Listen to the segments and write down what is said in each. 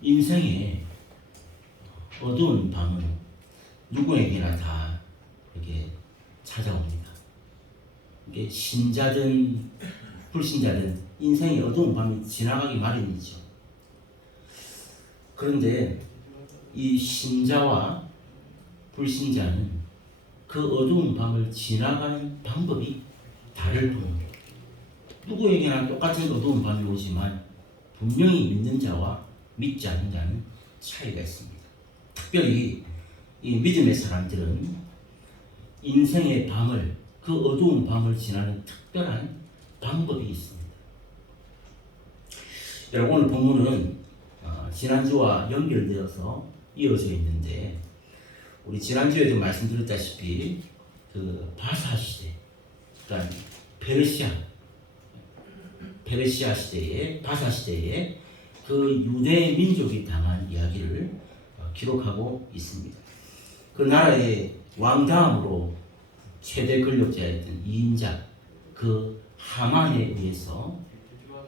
인생의 어두운 밤은 누구에게나 다 이렇게 찾아옵니다. 이게 신자든 불신자든 인생의 어두운 밤이 지나가기 마련이죠. 그런데 이 신자와 불신자는 그 어두운 밤을 지나가는 방법이 다를 뿐입니다. 누구에게나 똑같은 어두운 밤이 오지만 분명히 믿는 자와 믿지 않는 자는 차이가 있습니다. 특별히 이 믿음의 사람들은 인생의 밤을, 그 어두운 밤을 지나는 특별한 방법이 있습니다. 여러분, 오늘 본문은 지난주와 연결되어서 이어져 있는데, 우리 지난주에도 말씀드렸다시피 그 바사 시대, 그러니까 페르시아 시대에, 바사 시대에 그 유대 민족이 당한 이야기를 기록하고 있습니다. 그 나라의 왕 다음으로 최대 권력자였던 2인자 그 하만에 의해서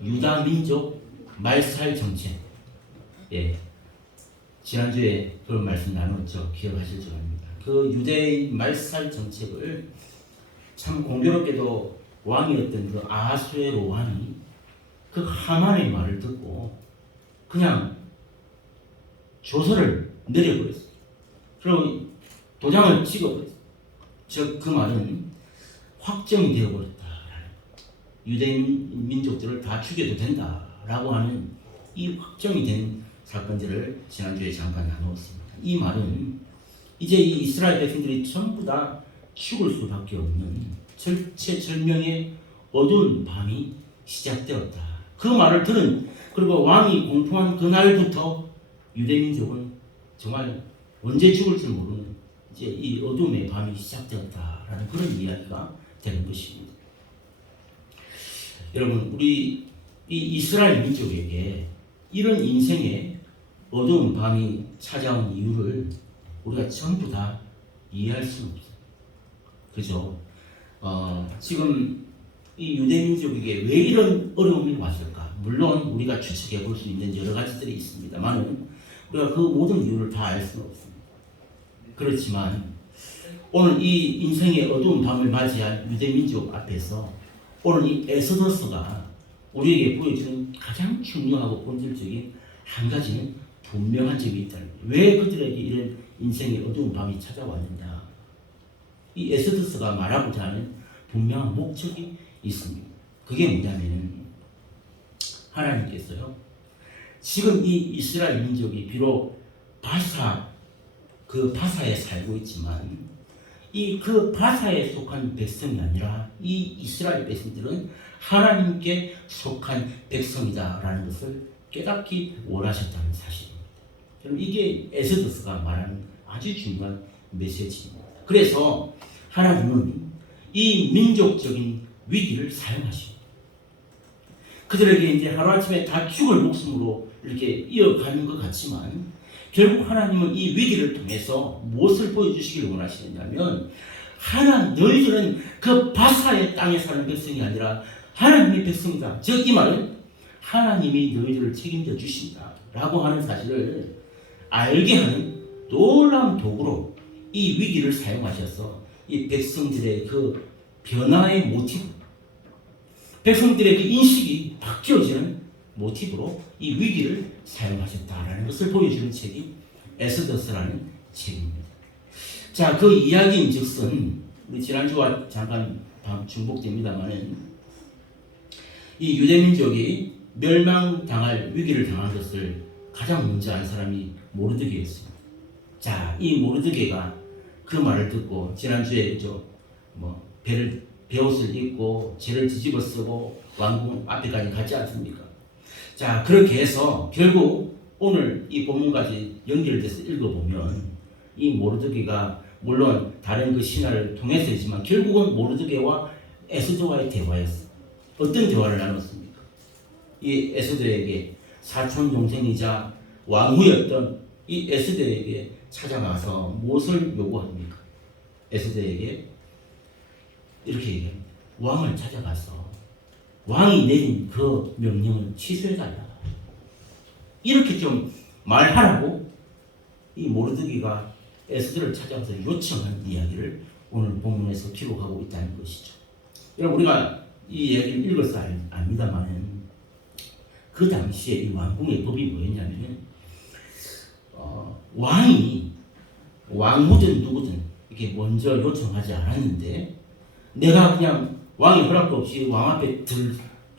유다 민족 말살 정책, 지난주에 그런 말씀 나눴죠. 기억하실 줄 압니다. 그 유대인 말살 정책을 참 공교롭게도 왕이었던 그 아하수에로 왕이 그 하만의 말을 듣고 그냥 조서를 내려버렸어요. 그리고 도장을 찍어버렸어요. 즉 그 말은 확정이 되어버렸다라는, 유대인 민족들을 다 죽여도 된다라고 하는 이 확정이 된 사건들을 지난주에 잠깐 나누었습니다. 이 말은 이제 이 이스라엘 백성들이 전부 다 죽을 수밖에 없는 절체절명의 어두운 밤이 시작되었다. 그 말을 들은, 그리고 왕이 공포한 그날부터 유대민족은 정말 언제 죽을지 모르는 이제 이 어둠의 밤이 시작되었다라는 그런 이야기가 되는 것입니다. 여러분, 우리 이 이스라엘 민족에게 이런 인생의 어두운 밤이 찾아온 이유를 우리가 전부 다 이해할 수는 없어요. 그죠? 지금 이 유대민족에게 왜 이런 어려움이 왔을까? 물론 우리가 추측해 볼 수 있는 여러 가지들이 있습니다만 우리가 그 모든 이유를 다 알 수는 없습니다. 그렇지만 오늘 이 인생의 어두운 밤을 맞이한 유대민족 앞에서 오늘 이 에스더서가 우리에게 보여주는 가장 중요하고 본질적인 한 가지는 분명한 점이 있다는 거예요. 왜 그들에게 이런 인생의 어두운 밤이 찾아왔느냐? 이 에스더서가 말하고자 하는 분명한 목적이 있습니다. 그게 뭐냐면은 하나님께서요, 지금 이 이스라엘 민족이 비록 바사에 살고 있지만 이 그 바사에 속한 백성이 아니라 이 이스라엘 백성들은 하나님께 속한 백성이다라는 것을 깨닫기 원하셨다는 사실입니다. 여러분, 이게 에스더서가 말하는 아주 중요한 메시지입니다. 그래서 하나님은 이 민족적인 위기를 사용하십니다. 그들에게 이제 하루아침에 다 죽을 목숨으로 이렇게 이어가는 것 같지만 결국 하나님은 이 위기를 통해서 무엇을 보여주시기를 원하시느냐면, 너희들은 그 바사의 땅에 사는 백성이 아니라 하나님의 백성이다. 즉 이 말은 하나님이 너희들을 책임져 주신다 라고 하는 사실을 알게 하는 놀라운 도구로 이 위기를 사용하셔서 이 백성들의 그 변화의 모티브, 백성들의 그 인식이 바뀌어지는 모티브로 이 위기를 사용하셨다라는 것을 보여주는 책이 에스더서라는 책입니다. 자, 그 이야기인 즉슨 우리 지난주와 잠깐 중복됩니다만은 이 유대민족이 멸망당할 위기를 당한 것을 가장 먼저 한 사람이 모르드게였습니다. 자, 이 모르드게가 그 말을 듣고 지난주에 베옷을 입고 죄를 뒤집어 쓰고 왕궁 앞에까지 갔지 않습니까? 자, 그렇게 해서 결국 오늘 이 본문까지 연결돼서 읽어보면 이 모르드게가 물론 다른 그 신화를 통해서이지만 결국은 모르드게와 에스더와의 대화였어요. 어떤 대화를 나눴습니까? 이 에스더에게 사촌 동생이자 왕후였던 이 에스더에게 찾아가서 무엇을 요구합니까? 에스더에게 이렇게 얘기합니다. 왕을 찾아가서 왕이 내린 그 명령을 취소해달라. 이렇게 좀 말하라고 이 모르드기가 에스더를 찾아가서 요청한 이야기를 오늘 본문에서 기록하고 있다는 것이죠. 여러분 우리가 이 이야기를 읽어서 압니다만 그 당시에 이 왕궁의 법이 뭐였냐면 왕이 왕후든 누구든 이렇게 먼저 요청하지 않았는데 내가 그냥 왕의 허락도 없이 왕 앞에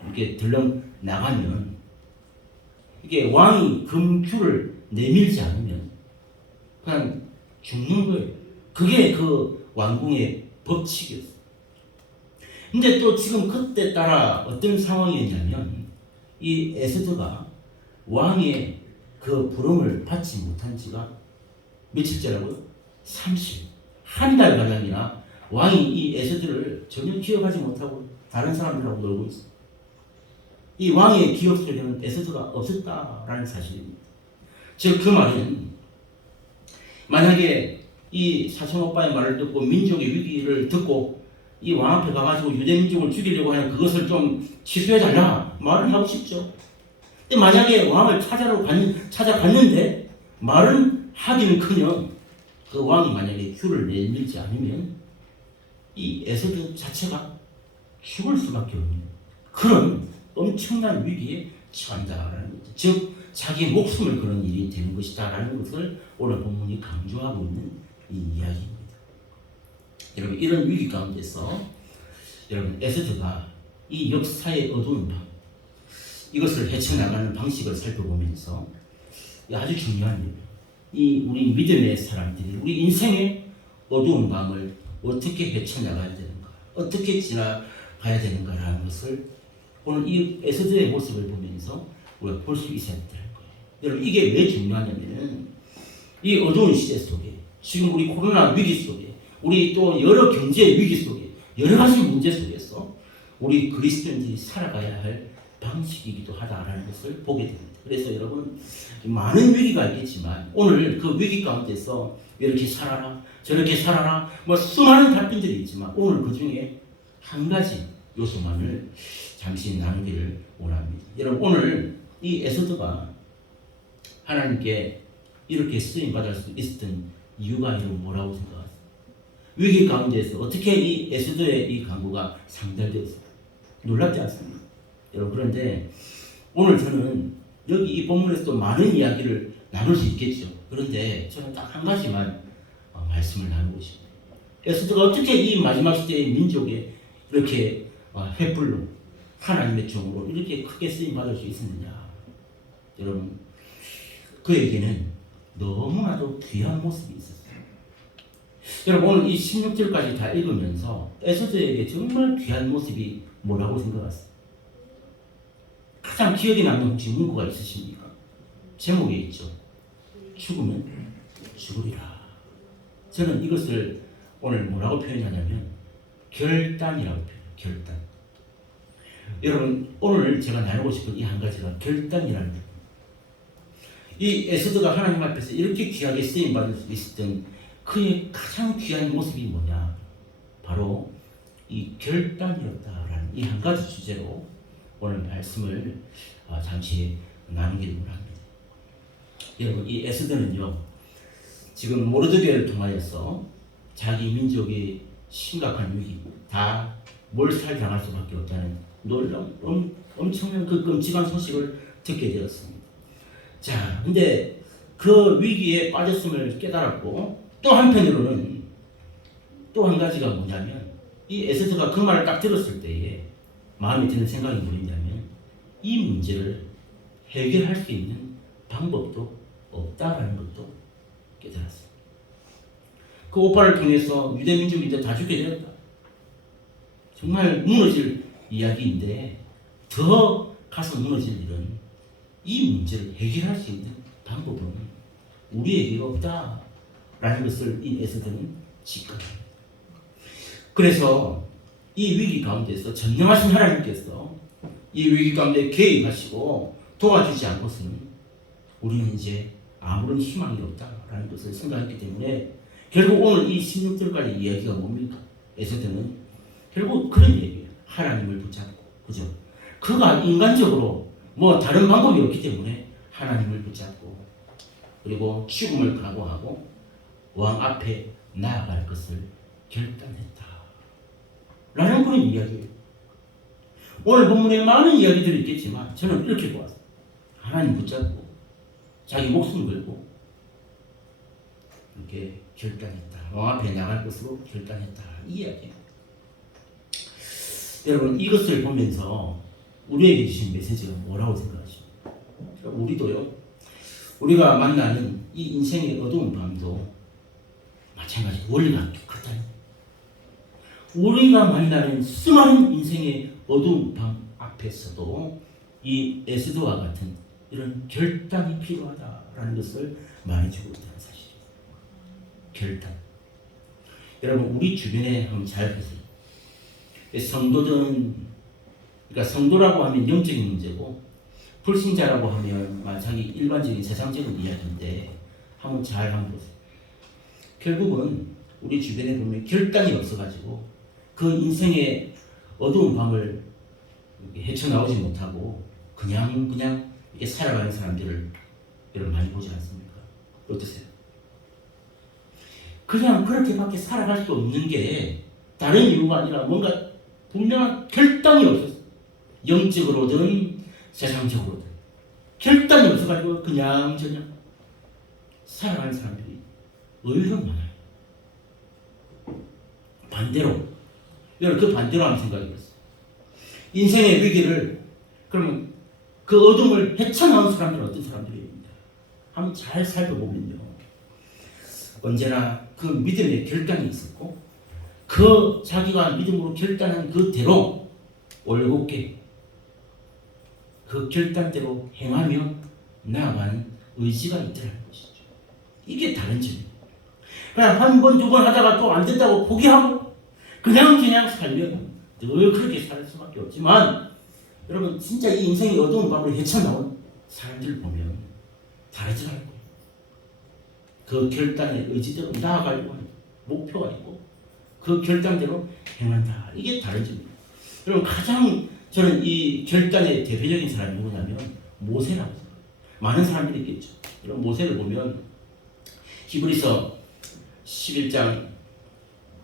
이렇게 들렁 나가면 이게 왕이 금규를 내밀지 않으면 그냥 죽는 거예요. 그게 그 왕궁의 법칙이었어요. 근데 또 지금 그때 따라 어떤 상황이었냐면 이 에스더가 왕의 그 부름을 받지 못한 지가 며칠째라고요? 한 달 가량이나 왕이 이 에스더를 전혀 기억하지 못하고 다른 사람들하고 놀고 있어요. 이 왕의 기억 속에는 에스더가 없었다라는 사실입니다. 즉 그 말은 만약에 이 사촌오빠의 말을 듣고 민족의 위기를 듣고 이 왕 앞에 가가지고 유대민족을 죽이려고 하는 그것을 좀 취소해달라 말을 하고 싶죠. 근데 만약에 왕을 찾아갔는데 말은 하기는커녕 그 왕이 만약에 규를 내밀지 않으면 이 에스더 자체가 죽을 수밖에 없는 그런 엄청난 위기에 처한다라는 거죠. 즉 자기 목숨을 거는 일이 되는 것이다라는 것을 오늘 본문이 강조하고 있는 이 이야기입니다. 여러분 이런 위기 가운데서 여러분 에스더가 이 역사의 어두운 밤 이것을 헤쳐나가는 방식을 살펴보면서 아주 중요한 일이에요. 이 우리 믿음의 사람들이 우리 인생의 어두운 밤을 어떻게 헤쳐나가야 되는가 어떻게 지나가야 되는가라는 것을 오늘 이 에스더의 모습을 보면서 우리가 볼 수 있어야 된다는 거예요. 여러분 이게 왜 중요하냐면은 이 어두운 시대 속에 지금 우리 코로나 위기 속에 우리 또 여러 경제 위기 속에 여러 가지 문제 속에서 우리 그리스도인들이 살아가야 할 방식이기도 하다라는 것을 보게 됩니다. 그래서 여러분 많은 위기가 있겠지만 오늘 그 위기 가운데서 이렇게 살아라 저렇게 살아라 뭐 수많은 답변들이 있지만 오늘 그 중에 한 가지 요소만을 잠시 나누기를 원합니다. 여러분 오늘 이 에스더가 하나님께 이렇게 쓰임 받을 수 있었던 이유가 여러분 뭐라고 생각하세요? 위기 가운데서 어떻게 이 에스더의 이 간구가 상달되었어요? 놀랍지 않습니까? 여러분 그런데 오늘 저는 여기 이 본문에서 또 많은 이야기를 나눌 수 있겠죠. 그런데 저는 딱 한 가지만 말씀을 나누고 싶어요. 에스더가 어떻게 이 마지막 시대의 민족에 이렇게 횃불로 하나님의 종으로 이렇게 크게 쓰임 받을 수 있었느냐? 여러분 그에게는 너무나도 귀한 모습이 있었어요. 여러분 오늘 이 16절까지 다 읽으면서 에스더에게 정말 귀한 모습이 뭐라고 생각하세요? 가장 기억에 남는 혹시 문구가 있으십니까? 제목에 있죠. 죽으면 죽으리라. 저는 이것을 오늘 뭐라고 표현하냐면 결단이라고 표현해요. 결단. 여러분 오늘 제가 나누고 싶은 이 한 가지가 결단이라는 거예요. 이 에스더가 하나님 앞에서 이렇게 귀하게 쓰임받을 수 있었던 그의 가장 귀한 모습이 뭐냐? 바로 이 결단이었다라는 이 한 가지 주제로 오늘 말씀을 잠시 나누기를 원합니다. 여러분 이 에스더는요 지금 모르드게를 통하여서 자기 민족의 심각한 위기 다 몰살당할 수밖에 없다는 놀라운 엄청난 그 끔찍한 소식을 듣게 되었습니다. 자, 근데 그 위기에 빠졌음을 깨달았고 또 한편으로는 또 한 가지가 뭐냐면 이 에스더가 그 말을 딱 들었을 때에 마음에 드는 생각이 뭐냐면 이 문제를 해결할 수 있는 방법도 없다라는 것도 깨달았어요. 그 오빠를 통해서 유대민족인데 다 죽게 되었다. 정말 무너질 이야기인데 더 가서 무너질 일은 이 문제를 해결할 수 있는 방법은 우리에게 없다라는 것을 이 에스더는 직감합니다. 그래서 이 위기 가운데서 전능하신 하나님께서 이 위기 가운데 개입하시고 도와주지 않고서는 우리는 이제 아무런 희망이 없다라는 것을 생각했기 때문에 결국 오늘 이 16절까지 이야기가 뭡니까? 에스더는 결국 그런 얘기예요. 하나님을 붙잡고, 그죠? 그가 인간적으로 뭐 다른 방법이 없기 때문에 하나님을 붙잡고 그리고 죽음을 각오하고 왕 앞에 나아갈 것을 결단했다. 라는 그런 이야기예요. 오늘 본문에 많은 이야기들이 있겠지만 저는 이렇게 보았어요. 하나님 붙잡고 자기 목숨 걸고 이렇게 결단했다. 왕 앞에 나갈 것으로 결단했다. 이 이야기예요. 여러분, 이것을 보면서 우리에게 주신 메시지가 뭐라고 생각하십니까? 우리도요, 우리가 만나는 이 인생의 어두운 밤도 마찬가지 원리가 똑같아요. 우리가 만나는 수많은 인생의 어두운 밤 앞에서도 이 에스더와 같은 이런 결단이 필요하다라는 것을 말해주고 있다는 사실이에요. 결단. 여러분, 우리 주변에 한번 잘 보세요. 성도든, 그러니까 성도라고 하면 영적인 문제고, 불신자라고 하면 자기 일반적인 세상적인 이야기인데, 한번 보세요. 결국은 우리 주변에 보면 결단이 없어가지고 그 인생의 어두운 밤을 헤쳐나오지 못하고 그냥 이렇게 살아가는 사람들을 여러분 많이 보지 않습니까? 어떠세요? 그냥 그렇게밖에 살아갈 수 없는 게 다른 이유가 아니라 뭔가 분명한 결단이 없었어. 영적으로든 세상적으로든 결단이 없어가지고 그냥 살아가는 사람들이 의외로 많아요. 반대로, 여러분 그 반대로 한번 생각해보세요. 인생의 위기를, 그러면 그 어둠을 헤쳐나온 사람들은 어떤 사람들입니다. 한번 잘 살펴보면요, 언제나 그 믿음의 결단이 있었고, 그 자기가 믿음으로 결단한 그대로 올곧게 그 결단대로 행하며 나아가는 의지가 있더라는 것이죠. 이게 다른 점이에요. 그냥 한 번, 두 번 하다가 또 안 된다고 포기하고 그냥 살면 늘 그렇게 살 수밖에 없지만, 여러분 진짜 이 인생의 어두운 밤을 헤쳐나온 사람들 보면 다르더라고요. 그 결단의 의지대로 나아가려고 하는 목표가 있고 그 결단대로 행한다. 이게 다른 점입니다. 여러분, 가장 저는 이 결단의 대표적인 사람이 누구냐면 모세라고 생각해요. 많은 사람들이 있겠죠. 이런 모세를 보면 히브리서 11장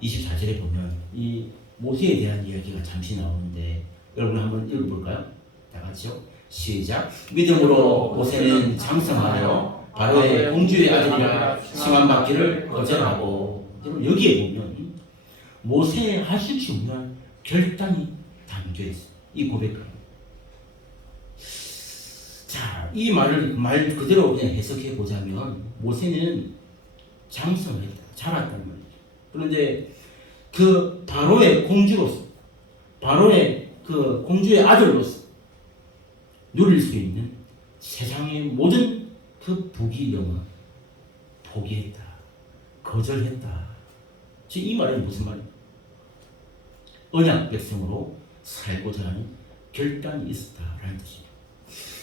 24절에 보면 이 모세에 대한 이야기가 잠시 나오는데, 여러분 한번 읽어볼까요? 다 같이요. 시작. 믿음으로 모세는 장성하여 바로의 공주의 아들이라 칭함받기를 거절하고. 여기에 보면 모세의 아주 중요한 결단이 담겨 있어요. 이 고백을. 자, 이 말 그대로 그냥 해석해 보자면 모세는 장성했다, 자랐단 말이죠. 그런데 그 바로의 공주로서, 바로의 그 공주의 아들로서 누릴 수 있는 세상의 모든 그 부귀 영화 포기했다, 거절했다. 지금 이 말은 무슨 말이에요? 언약 백성으로 살고자 하는 결단이 있었다라는 뜻이에요.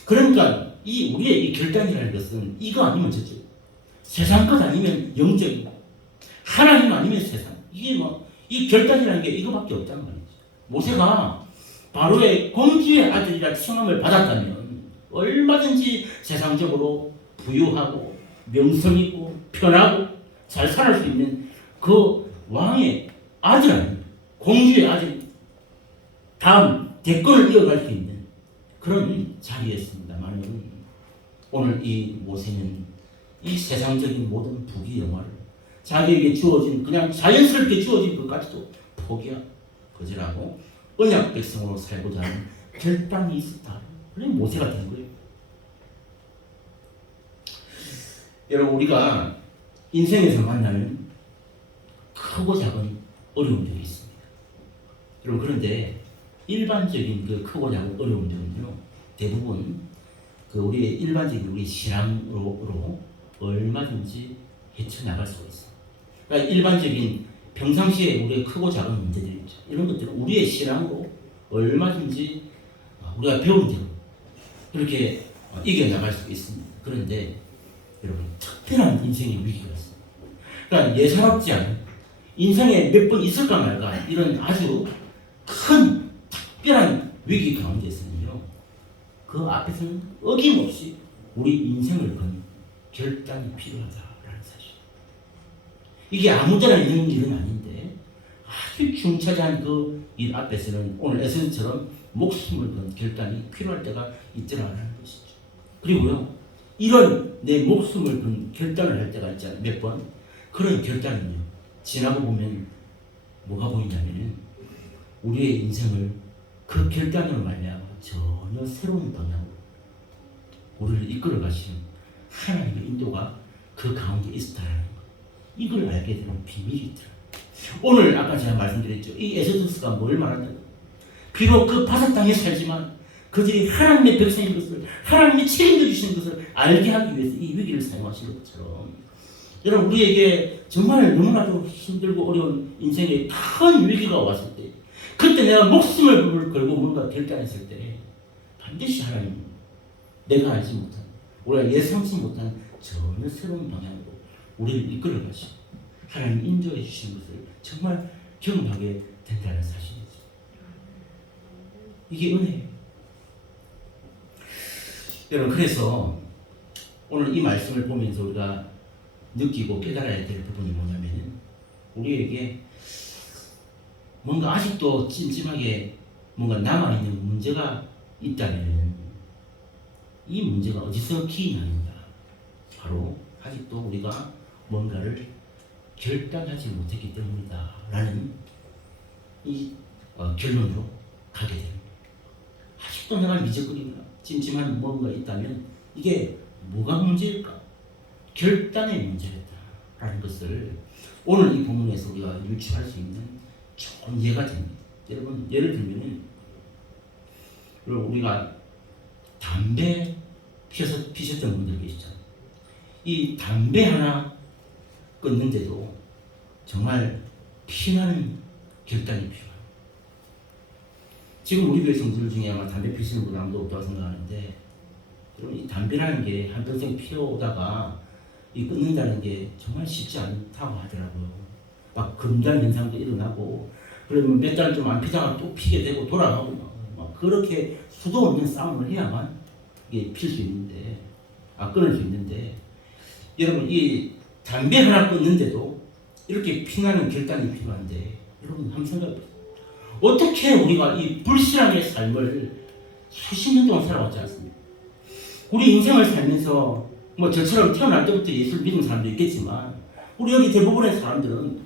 그러니까 우리의 이 결단이라는 것은 이거 아니면 저죠. 세상 것 아니면 영적이고, 하나님 아니면 세상. 이게 이 결단이라는 게 이거밖에 없단 말이죠. 모세가 바로의 공주의 아들이라 칭함을 받았다면 얼마든지 세상적으로 부유하고 명성 있고 편하고 잘 살아갈 수 있는 그 왕의 아들 아닙니까? 공주의 아들, 다음 대권을 이어갈 수 있는 그런 자리였습니다만, 오늘 이 모세는 이 세상적인 모든 부귀 영화를 자기에게 주어진, 그냥 자연스럽게 주어진 것까지도 포기하고 거절하고 언약 백성으로 살고자 하는 결단이 있었다. 그래 모세가 된 거예요. 여러분, 우리가 인생에서 만나는 크고 작은 어려움들이 있습니다. 여러분, 그런데 일반적인 그 크고 작은 어려움들은요, 대부분 그 우리의 일반적인 우리 신앙으로 얼마든지 헤쳐나갈 수가 있어요. 그러니까 일반적인 평상시에 우리의 크고 작은 문제들이 있죠. 이런 것들은 우리의 신앙으로 얼마든지 우리가 배운 대로 그렇게 이겨나갈 수 있습니다. 그런데 여러분, 특별한 인생의 위기가 있어요. 그러니까 예사롭지 않은 인생에 몇 번 있을까 말까 이런 아주 큰 특별한 위기 가운데서는요, 그 앞에서는 어김없이 우리 인생을 건 결단이 필요하다라는 사실. 이게 아무데나 있는 일은 아닌데 아주 중차대한 그 일 앞에서는 오늘 에스더처럼 목숨을 건 결단이 필요할 때가 있더라라는 것이죠. 그리고요, 이런 내 목숨을 건 결단을 할 때가 있잖아요. 몇 번. 그런 결단은요, 지나고 보면 뭐가 보이냐면은 우리의 인생을 그 결단으로 말미암아 전혀 새로운 방향으로 우리를 이끌어 가시는 하나님의 인도가 그 가운데 있었다라는 것. 이걸 알게 되는 비밀이 있더라. 오늘 아까 제가 말씀드렸죠. 이 에스더스가 뭘 말하냐면 비록 그 바삭 땅에 살지만 그들이 하나님의 백성인 것을, 하나님이 책임져 주시는 것을 알게 하기 위해서 이 위기를 사용하신 것처럼, 여러분, 우리에게 정말 너무나도 힘들고 어려운 인생에 큰 위기가 왔을 때, 그때 내가 목숨을 걸고 뭔가 결단했을 때 반드시 하나님, 내가 알지 못한, 우리가 예상치 못한 전혀 새로운 방향으로 우리를 이끌어 가시고 하나님 인도해 주시는 것을 정말 경험하게 된다는 사실이죠. 이게 은혜예요. 여러분, 그래서 오늘 이 말씀을 보면서 우리가 느끼고 깨달아야 될 부분이 뭐냐면, 우리에게 뭔가 아직도 찜찜하게 뭔가 남아있는 문제가 있다면 이 문제가 어디서 기인합니다. 바로 아직도 우리가 뭔가를 결단하지 못했기 때문이다 라는 이 결론으로 가게 됩니다. 아직도 내가 미적거리거나 찜찜한 뭔가 있다면 이게 뭐가 문제일까? 결단의 문제였다라는 것을 오늘 이 본문에서 우리가 유추할 수 있는 좋은 예가 됩니다. 여러분, 예를 들면은 우리가 담배 피셨던 분들 계시잖아요. 이 담배 하나 끊는데도 정말 피나는 결단이 필요합니다. 지금 우리 교회 성도들 중에 아마 담배 피시는 분 아무도 없다고 생각하는데, 여러분, 이 담배라는 게 한평생 피우다가 이 끊는다는 게 정말 쉽지 않다고 하더라고요. 막 금단 현상도 일어나고, 그러면 몇 달 좀 안 피다가 또 피게 되고 돌아가고 막 그렇게 수도 없는 싸움을 해야만 이게 필 수 있는데, 끊을 수 있는데, 여러분, 이 담배 하나 끊는데도 이렇게 피나는 결단이 필요한데, 여러분 한번 생각해 보세요. 어떻게 우리가 이 불신앙의 삶을 수십 년 동안 살아왔지 않습니까? 우리 인생을 살면서 뭐 저처럼 태어날 때부터 예수를 믿는 사람도 있겠지만, 우리 여기 대부분의 사람들은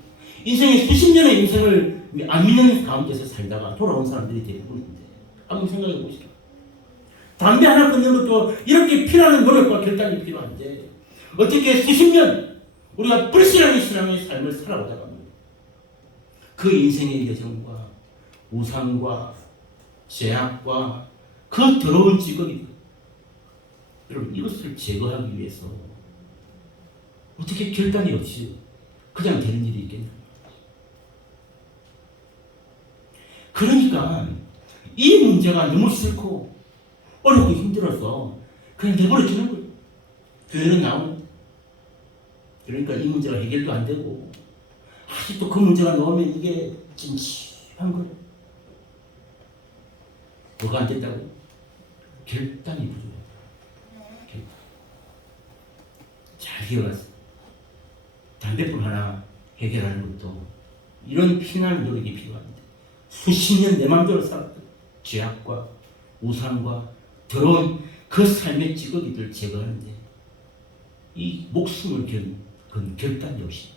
인생의 수십 년의 인생을 안 믿는 가운데서 살다가 돌아온 사람들이 대부분인데, 한번 생각해 보시죠. 담배 하나 끊는 것도 이렇게 피나는 노력과 결단이 필요한데, 어떻게 수십 년 우리가 불신앙의 신앙의 삶을 살아오다가 그 인생의 여정과 우상과 죄악과 그 더러운 직업이, 여러분, 이것을 제거하기 위해서 어떻게 결단이 없이 그냥 되는 일이 있겠냐. 그러니까 이 문제가 너무 싫고 어렵고 힘들어서 그냥 내버려두는 거예요. 교회는 나오는. 그러니까 이 문제가 해결도 안 되고 아직도 그 문제가 나오면 이게 찜찜한 거예요. 뭐가 안 됐다고? 결단이 부족해요. 결단. 잘 기억하세요. 담배불 하나 해결하는 것도 이런 피나는 노력이 필요합니다. 수십 년 내 맘대로 살았던 죄악과 우상과 더러운 그 삶의 찌꺼기들 제거하는데, 이 목숨을 건 결단이 없이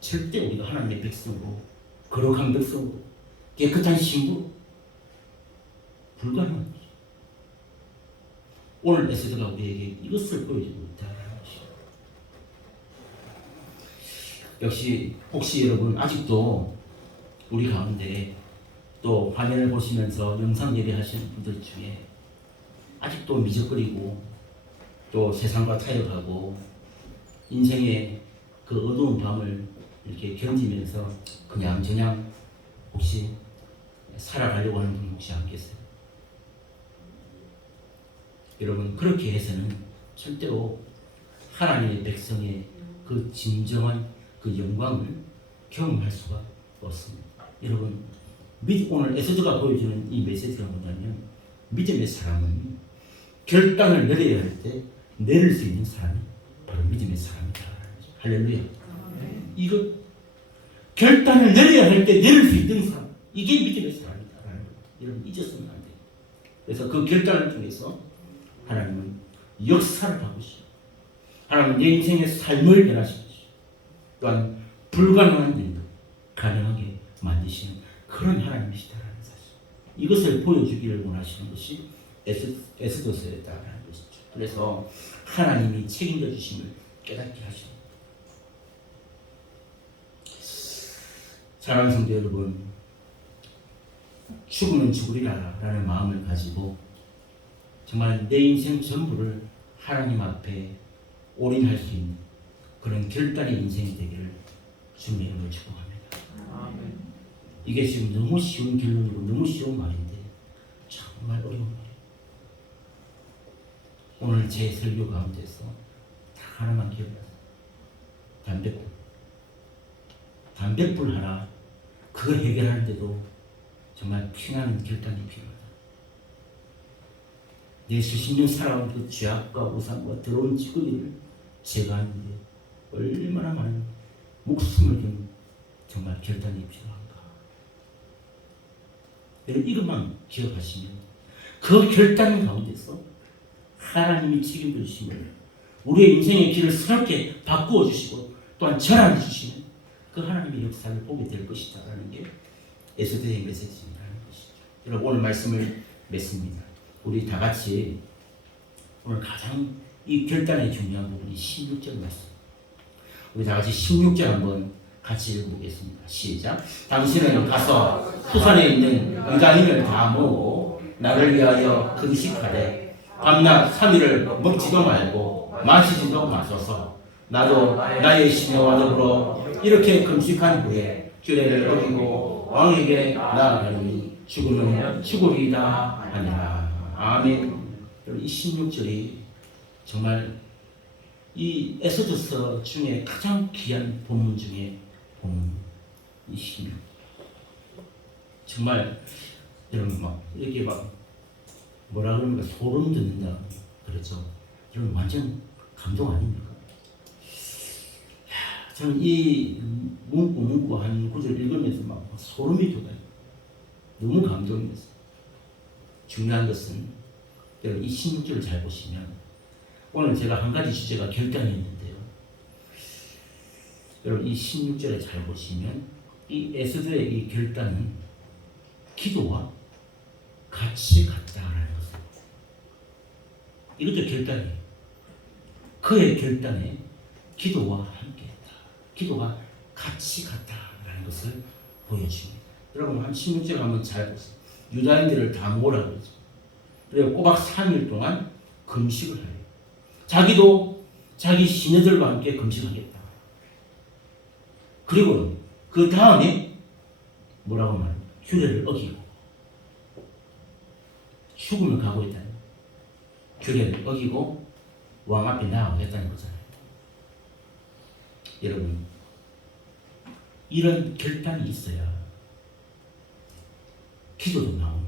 절대 우리가 하나님의 백성으로, 거룩한 백성으로, 깨끗한 신부로 불가능한 거죠. 오늘 에스더가 우리에게 이것을 보여주고 있다는 것이죠. 역시 혹시 여러분 아직도 우리 가운데 또 화면을 보시면서 영상 예배하시는 분들 중에 아직도 미적거리고 또 세상과 타협하고 인생의 그 어두운 밤을 이렇게 견디면서 그냥 혹시 살아가려고 하는 분 혹시 안 계세요? 여러분, 그렇게 해서는 절대로 하나님의 백성의 그 진정한 그 영광을 경험할 수가 없습니다. 여러분, 오늘 에스더가 보여주는 이 메시지가 뭐냐면, 믿음의 사람은 결단을 내려야 할 때 내릴 수 있는 사람이 믿음의 사람이다. 할렐루야. 이거 결단을 내려야 할 때 내릴 수 있는 사람, 이게 믿음의 사람이다라는 거. 여러분 잊었으면 안 돼요. 그래서 그 결단을 통해서 하나님은 역사를 하고 싶어요. 하나님은 내 인생의 삶을 변화시키시고 또한 불가능한 일도 가능하게 만드시는 그런 하나님이시다라는 사실. 이것을 보여주기를 원하시는 것이 에스더서였다라는 것이죠. 그래서 하나님이 책임져 주심을 깨닫게 하십니다. 사랑하는 성도 여러분, 죽으면 죽으리라 라는 마음을 가지고 정말 내 인생 전부를 하나님 앞에 올인할 수 있는 그런 결단의 인생이 되기를 주님의 이름으로 축복합니다. 아멘. 이게 지금 너무 쉬운 결론이고 너무 쉬운 말인데 정말 어려운 말이에요. 오늘 제 설교 가운데서 다 하나만 기억나세요. 담뱃불 하나 그거 해결하는데도 정말 피나는 결단이 필요하다. 내 수십 년 살아온 그 죄악과 우상과 더러운 찌꺼기를 제거하는데 얼마나 많은 목숨을 건 정말 결단이 필요한가. 여러분 이것만 기억하시면 그 결단 가운데서 하나님이 책임져 주심을 우리의 인생의 길을 새롭게 바꾸어 주시고 또한 전환해 주시는 그 하나님의 역사를 보게 될 것이다라는 게 에스더의 메시지라는 것이죠. 여러분 오늘 말씀을 맺습니다. 우리 다 같이 오늘 가장 이 결단의 중요한 부분이 16절 말씀. 우리 다 같이 16절 한번 같이 읽어보겠습니다. 시작. 당신은 가서 수산에 있는 유다인을 다 모으고 나를 위하여 금식하되 밤낮 3일을 먹지도 말고 마시지도 마소서. 나도 나의 시녀와 더불어 이렇게 금식한 후에 규례를 어기고 왕에게 나아가니 죽으면 죽으리이다 하니라. 아멘. 이 16절이 정말 이 에스더서 중에 가장 귀한 본문 중에 본문 이 16. 정말 여러분 막 이렇게 막 뭐라 그러니까 소름 돋는다 그렇죠. 여러분 완전 감동 아닙니까? 저는 이 문구 한 구절 읽으면서 막 소름이 돋아요. 너무 감동이었어요. 중요한 것은 여러분 이 16절을 잘 보시면 오늘 제가 한 가지 주제가 결단이었는데요. 여러분 이 16절을 잘 보시면 이 에스더의 이 결단은 기도와 같이 갔다라는 것입니다. 이것도 결단이에요. 그의 결단에 기도와 함께했다. 기도가 같이 갔다라는 것을 보여줍니다. 여러분 한 16절 한번 잘 보세요. 유다인들을 다 모으라고 그러죠. 그리고 꼬박 3일 동안 금식을 해요. 자기도 자기 시녀들과 함께 금식하겠다. 그리고 그 다음에 뭐라고 말해요? 규례를 어기고 죽음을 각오했다는 규례를 어기고 왕 앞에 나아가겠다는 거잖아요. 여러분 이런 결단이 있어야 기도도 나오는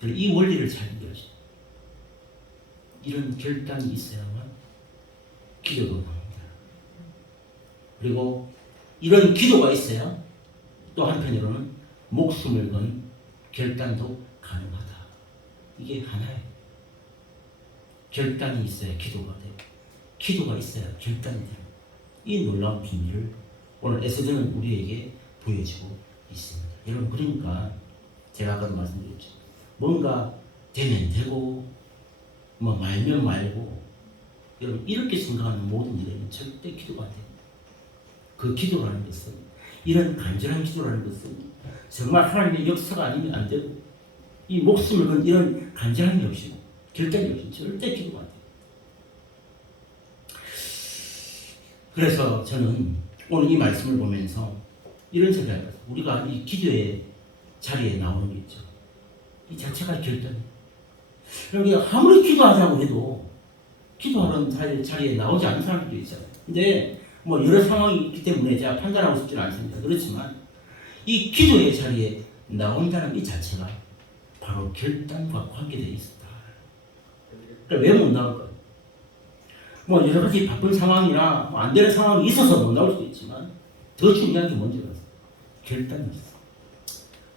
거예요. 이 원리를 잘 이해하시죠. 이런 결단이 있어야만 기도도 나옵니다. 그리고 이런 기도가 있어야 또 한편으로는 목숨을 건 결단도 가능하다. 이게 하나예요. 결단이 있어야 기도가 되고 기도가 있어야 결단이 되고 이 놀라운 비밀을 오늘 에스더는 우리에게 보여주고 있습니다. 여러분 그러니까 제가 아까도 말씀드렸죠. 뭔가 되면 되고 뭐 말면 말고 여러분 이렇게 생각하는 모든 일에는 절대 기도가 안 됩니다. 그 기도라는 것은 이런 간절한 기도라는 것은 정말 하나님의 역사가 아니면 안 되고 이 목숨을 건 이런 간절함이 없이 결단이 없이 절대 기도가 안 돼요. 그래서 저는 오늘 이 말씀을 보면서 이런 생각을 해요. 우리가 이 기도의 자리에 나오는 게 있죠. 이 자체가 결단이에요. 그러니까 아무리 기도하자고 해도 기도하는 자리에 나오지 않는 사람들도 있잖아요. 근데 뭐 여러 상황이 있기 때문에 제가 판단하고 싶지는 않습니다. 그렇지만 이 기도의 자리에 나온다는 이 자체가 바로 결단과 관계되어 있었다. 그러니까 왜 못 나올까요? 뭐 여러 가지 바쁜 상황이나 뭐안 되는 상황이 있어서 못 나올 수도 있지만 더 중요한 게 뭔지 알아요. 결단이 있어.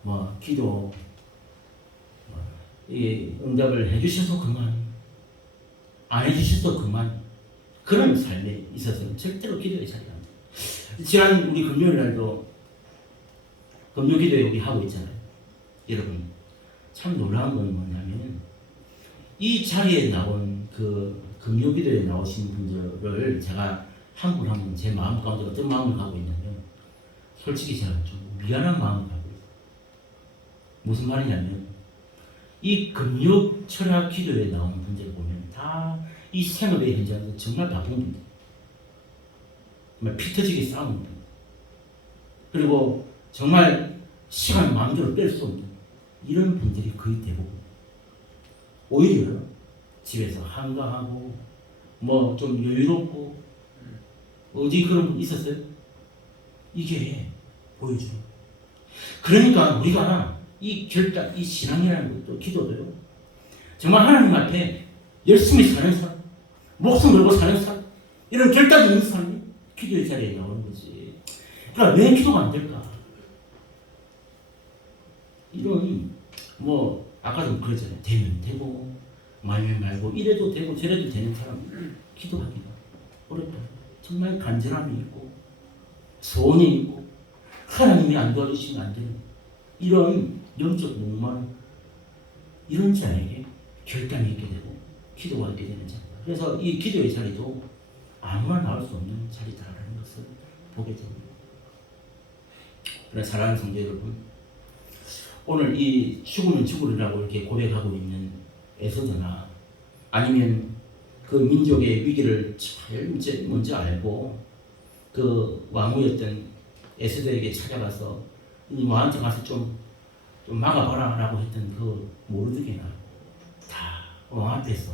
뭐 기도 이 응답을 해주셔서 그만, 안 해주셔서 그만, 그런 삶에 있어서는 절대로 기도의 자리가 안 돼. 지난 우리 금요일 날도 금요기도회 우리 하고 있잖아요. 여러분 참 놀라운 건 뭐냐면 이 자리에 나온 그 금요기도에 나오신 분들을 제가 한 분 한 분 제 마음 가운데 어떤 마음을 갖고 있냐면 솔직히 제가 좀 미안한 마음을 갖고 있어요. 무슨 말이냐면 이 금요 철학 기도에 나온 분들 보면 다 이 생업의 현장에서 정말 바쁜 분들, 정말 피 터지게 싸우는 분들, 그리고 정말 시간 마음대로 뺄 수 없는 이런 분들이 거의 대부분. 오히려 집에서 한가하고 뭐 좀 여유롭고 어디 그런 분 있었어요? 이게 보여주는. 그러니까 우리가 이 결단, 이 신앙이라는 것도 기도도요. 정말 하나님 앞에 열심히 사는 사람, 목숨 걸고 사는 사람, 이런 결단이 있는 사람이 기도의 자리에 나오는 거지. 그러니까 왜 기도가 안 될까? 이런 뭐 아까도 그랬잖아요. 되면 되고 말면 말고 이래도 되고 저래도 되는 사람 기도하기가 어렵다. 정말 간절함이 있고 소원이 있고 하나님이 안 도와주시면 안 되는 이런 영적 목마름, 이런 자에게 결단이 있게 되고 기도가 있게 되는 자입니다. 그래서 이 기도의 자리도 아무나 나올 수 없는 자리다라는 것을 보게 됩니다. 그러나 사랑하는 성도 여러분, 오늘 이 죽으면 죽으리라고 이렇게 고백하고 있는 에서드나 아니면 그 민족의 위기를 제일 먼저 알고 그 왕후였던 에스더에게 찾아가서 이 왕한테 가서 좀 막아봐라 라고 했던 그 모르드게나 다 왕 앞에서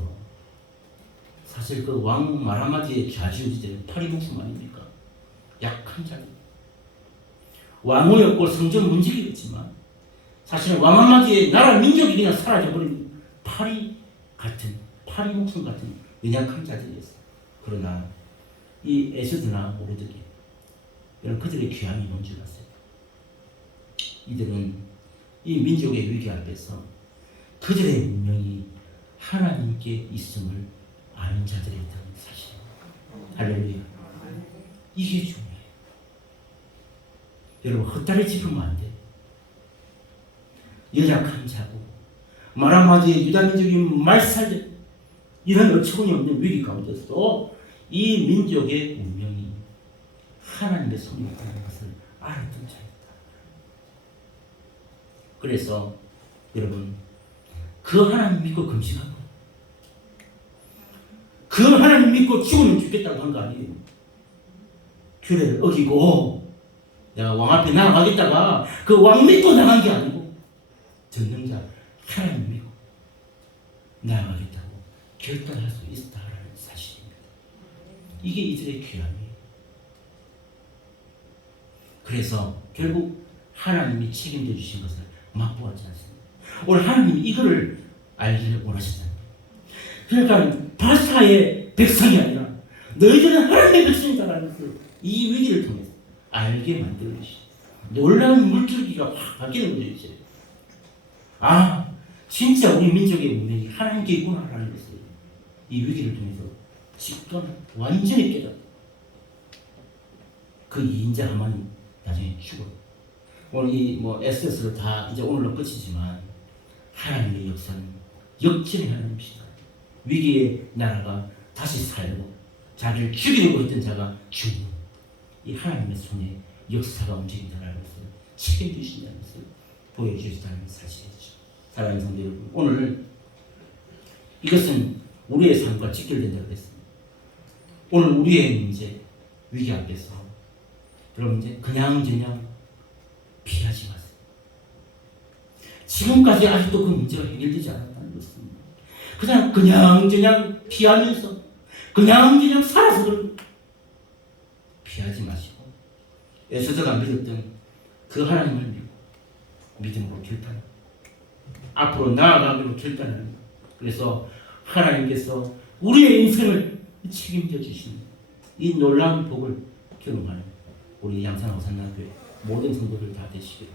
사실 그 왕 말 한마디에 좌지우지되는 파리 목숨 아닙니까? 약한 자리. 왕후였고 성전 문지기였지만 사실은 왕 한마디에 나라 민족이 그냥 사라져버린 파리 목숨 같은 연약한 자들이었어요. 그러나 이 에스더나 모르드게 이런 그들의 귀함이 뭔지 아세요? 이들은 이 민족의 위기 앞에서 그들의 운명이 하나님께 있음을 아는 자들이었다는 사실. 할렐루야. 이게 중요해요. 여러분 헛다리 짚으면 안 돼요. 연약한 자고 말 한마디에 유다민족이 말살된 이런 어처구니 없는 위기 가운데서도 이 민족의 운명이 하나님의 손에 있다는 것을 알았던 자입니다. 그래서 여러분 그 하나님 믿고 금식하고 그 하나님 믿고 죽으면 죽겠다고 한 거 아니에요. 규례를 어기고 내가 왕 앞에 나아가겠다가 그 왕 믿고 나간 게 아니고 전능자 하나님 믿고 나아가겠다고 결단할 수 있다라는 사실입니다. 이게 이들의 귀함이에요. 그래서 결국 하나님이 책임져 주신 것을 맛보았지 않습니까? 오늘 하나님이 이거를 알기를 원하신다. 그러니까 바사의 백성이 아니라 너희들은 하나님의 백성이다라는 것을 이 위기를 통해서 알게 만들어 주시고 놀라운 물줄기가 확 바뀌는 거죠. 이제 아 진짜 우리 민족의 운명이 하나님께 있구나라는 것을 이 위기를 통해서 직감 완전히 깨닫고 그 2인자 하만 나중에 죽어. 오늘 이 뭐 에스더를 다 이제 오늘로 끝이지만 하나님의 역사는 역전의 하나님이시다. 위기의 나라가 다시 살고 자기를 죽이려고 했던 자가 죽는 이 하나님의 손에 역사가 움직인다는 것을 책임지신다는 것을 보여주시다는 사실이죠. 사랑하는 성도 여러분, 오늘 이것은 우리의 삶과 직결된다고 했습니다. 오늘 우리의 문제, 위기 앞에서 여러분 이제 그냥 피하지 마세요. 지금까지 아직도 그 문제가 해결되지 않았다는 것입니다. 그냥 피하면서 그냥 살아서 피하지 마시고 에스더가 믿었던 그 하나님을 믿고 믿음으로 결단, 앞으로 나아가기로 결단하는. 그래서 하나님께서 우리의 인생을 책임져 주시는 이 놀라운 복을 경험하는 우리 양산 호산나교회 모든 성도들 다 되시기를